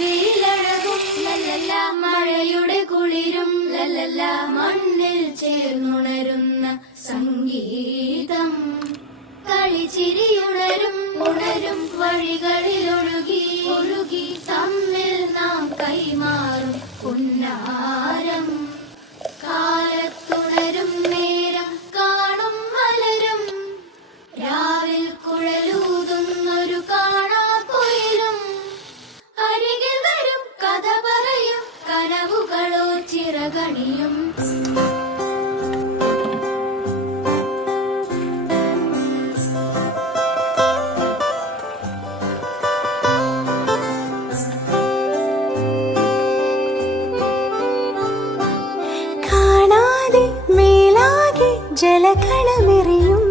വെയിലഴകും ലല്ലല്ല, മഴയുടെ കുളിരും ലല്ലല്ല, മണ്ണിൽ ചേർന്നുണരുന്ന സംഗീതം. കളിച്ചിരിയുണരും ഉണരും വഴികളിൽ ഒഴുകി ഒഴുകി തമ്മിൽ നാം കൈമാറും പുന്നാരം. കാലത്തുണരും നേരം കാണും മലരും, രാവിൽ കുഴലൂതുന്നൊരു കാണാക്കുയിലും. അരികിൽ വരും കഥ പറയും കനവുകളോ ചിറകണിയും. ജലകളമെറിയും